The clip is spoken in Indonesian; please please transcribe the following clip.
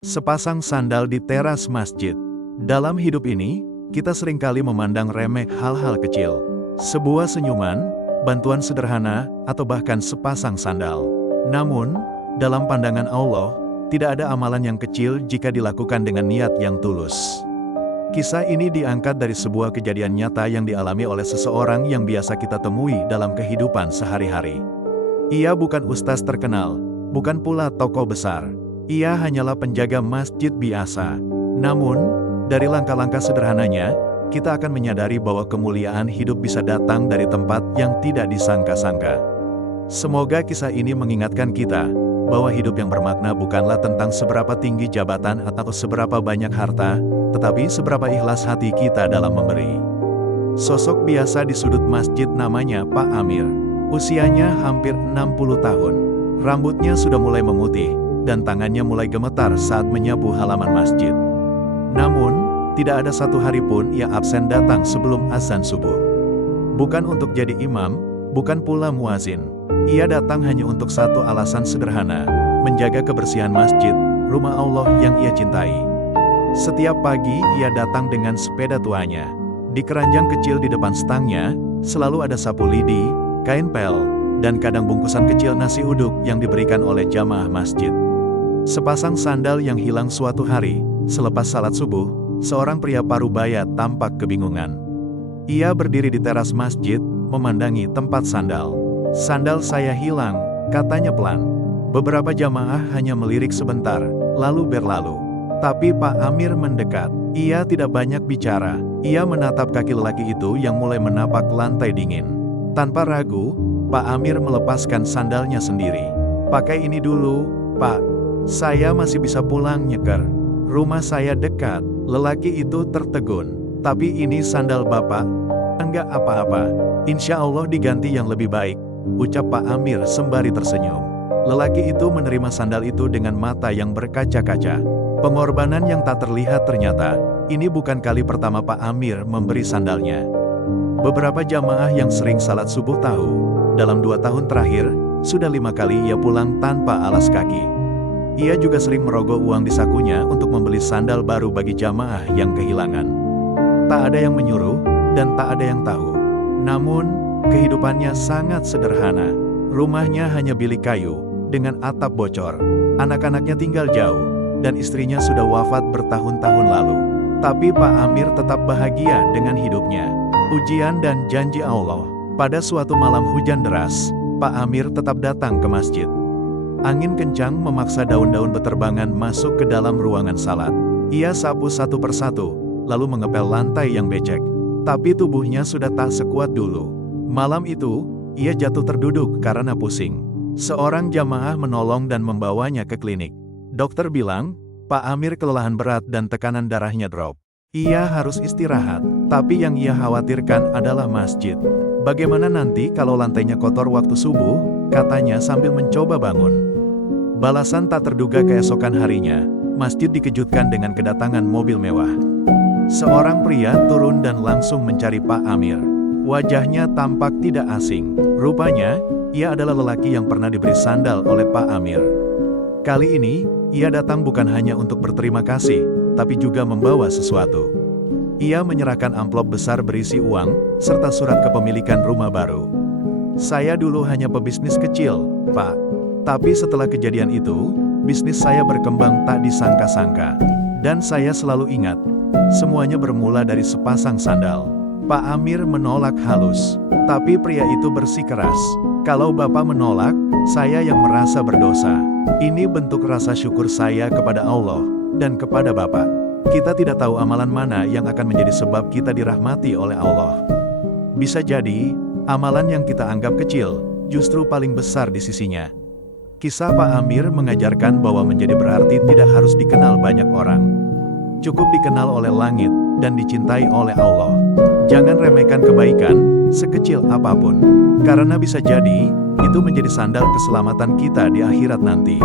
Sepasang sandal di teras masjid. Dalam hidup ini, kita seringkali memandang remeh hal-hal kecil. Sebuah senyuman, bantuan sederhana, atau bahkan sepasang sandal. Namun, dalam pandangan Allah, tidak ada amalan yang kecil jika dilakukan dengan niat yang tulus. Kisah ini diangkat dari sebuah kejadian nyata yang dialami oleh seseorang yang biasa kita temui dalam kehidupan sehari-hari. Ia bukan ustaz terkenal, bukan pula tokoh besar. Ia hanyalah penjaga masjid biasa. Namun, dari langkah-langkah sederhananya, kita akan menyadari bahwa kemuliaan hidup bisa datang dari tempat yang tidak disangka-sangka. Semoga kisah ini mengingatkan kita bahwa hidup yang bermakna bukanlah tentang seberapa tinggi jabatan atau seberapa banyak harta, tetapi seberapa ikhlas hati kita dalam memberi. Sosok biasa di sudut masjid namanya Pak Amir. Usianya hampir 60 tahun. Rambutnya sudah mulai memutih, dan tangannya mulai gemetar saat menyapu halaman masjid. Namun, tidak ada satu hari pun ia absen datang sebelum azan subuh. Bukan untuk jadi imam, bukan pula muazin. Ia datang hanya untuk satu alasan sederhana, menjaga kebersihan masjid, rumah Allah yang ia cintai. Setiap pagi ia datang dengan sepeda tuanya. Di keranjang kecil di depan stangnya, selalu ada sapu lidi, kain pel, dan kadang bungkusan kecil nasi uduk yang diberikan oleh jamaah masjid. Sepasang sandal yang hilang suatu hari, selepas salat subuh, seorang pria parubaya tampak kebingungan. Ia berdiri di teras masjid, memandangi tempat sandal. "Sandal saya hilang," katanya pelan. Beberapa jamaah hanya melirik sebentar, lalu berlalu. Tapi Pak Amir mendekat. Ia tidak banyak bicara. Ia menatap kaki lelaki itu yang mulai menapak lantai dingin. Tanpa ragu, Pak Amir melepaskan sandalnya sendiri. "Pakai ini dulu, Pak. Saya masih bisa pulang nyeker. Rumah saya dekat." Lelaki itu tertegun. "Tapi ini sandal Bapak." "Enggak apa-apa. Insya Allah diganti yang lebih baik," ucap Pak Amir sembari tersenyum. Lelaki itu menerima sandal itu dengan mata yang berkaca-kaca. Pengorbanan yang tak terlihat ternyata. Ini bukan kali pertama Pak Amir memberi sandalnya. Beberapa jamaah yang sering salat subuh tahu, dalam 2 tahun terakhir, sudah 5 kali ia pulang tanpa alas kaki. Ia juga sering merogoh uang di sakunya untuk membeli sandal baru bagi jamaah yang kehilangan. Tak ada yang menyuruh, dan tak ada yang tahu. Namun, kehidupannya sangat sederhana. Rumahnya hanya bilik kayu, dengan atap bocor. Anak-anaknya tinggal jauh, dan istrinya sudah wafat bertahun-tahun lalu. Tapi Pak Amir tetap bahagia dengan hidupnya. Ujian dan janji Allah. Pada suatu malam hujan deras, Pak Amir tetap datang ke masjid. Angin kencang memaksa daun-daun beterbangan masuk ke dalam ruangan salat. Ia sapu satu persatu, lalu mengepel lantai yang becek. Tapi tubuhnya sudah tak sekuat dulu. Malam itu, ia jatuh terduduk karena pusing. Seorang jamaah menolong dan membawanya ke klinik. Dokter bilang, Pak Amir kelelahan berat dan tekanan darahnya drop. Ia harus istirahat, tapi yang ia khawatirkan adalah masjid. "Bagaimana nanti kalau lantainya kotor waktu subuh?" katanya sambil mencoba bangun. Balasan tak terduga keesokan harinya, masjid dikejutkan dengan kedatangan mobil mewah. Seorang pria turun dan langsung mencari Pak Amir. Wajahnya tampak tidak asing. Rupanya, ia adalah lelaki yang pernah diberi sandal oleh Pak Amir. Kali ini, ia datang bukan hanya untuk berterima kasih, tapi juga membawa sesuatu. Ia menyerahkan amplop besar berisi uang, serta surat kepemilikan rumah baru. "Saya dulu hanya pebisnis kecil, Pak. Tapi setelah kejadian itu, bisnis saya berkembang tak disangka-sangka. Dan saya selalu ingat, semuanya bermula dari sepasang sandal." Pak Amir menolak halus. Tapi pria itu bersikeras. "Kalau Bapak menolak, saya yang merasa berdosa. Ini bentuk rasa syukur saya kepada Allah, dan kepada Bapak. Kita tidak tahu amalan mana yang akan menjadi sebab kita dirahmati oleh Allah. Bisa jadi, amalan yang kita anggap kecil, justru paling besar di sisinya." Kisah Pak Amir mengajarkan bahwa menjadi berarti tidak harus dikenal banyak orang. Cukup dikenal oleh langit, dan dicintai oleh Allah. Jangan remehkan kebaikan, sekecil apapun. Karena bisa jadi, itu menjadi sandal keselamatan kita di akhirat nanti.